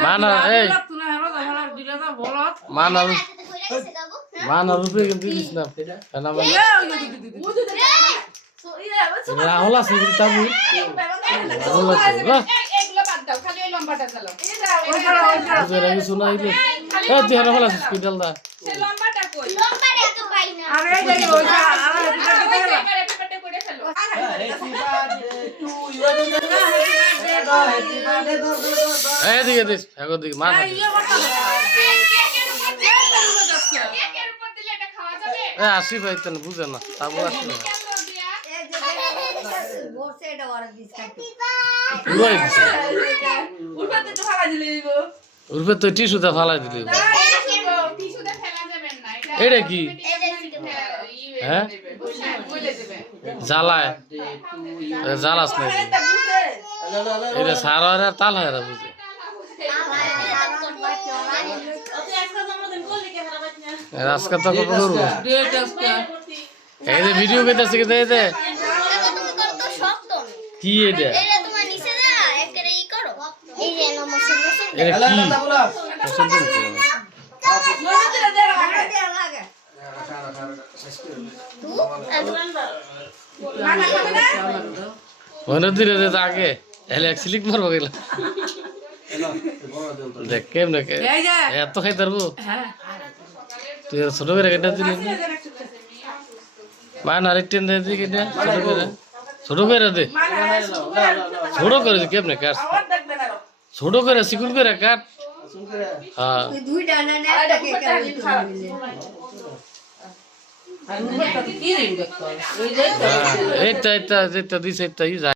মানা এই মানা রূপে কিন্তু দিস না রাহুল আছে কিন্তু তাবু রাহুল আছে শোনা হইলে তুই রাহুল আছিস কি ডালদা এদিকে দিস এখন দিকে মা আসি ভাই তেন বুঝে না তাবু আসি না উর্ফে তো টিস্যুতে ফালাই দিলি এটা কি হ্যাঁ জ্বালায় জ্বালাস না এটা সারা তাল হয় বুঝে আজকে তো করবো এই যে ভিডিও করতেছে কি দে কি এটা ধীরে ধীরে আগে এলে এক স্লিক মারবো গেলাম দেখ কেমন এত খাই পারবো তুই ছোট করে কেটে দিলি মান আরেক টেন দিয়ে দিই কেটে ছোট করে দে ছোট করে দে কেমনে কাট ছোট করে চিকুন করে কাট হ্যাঁ এইটা দিছে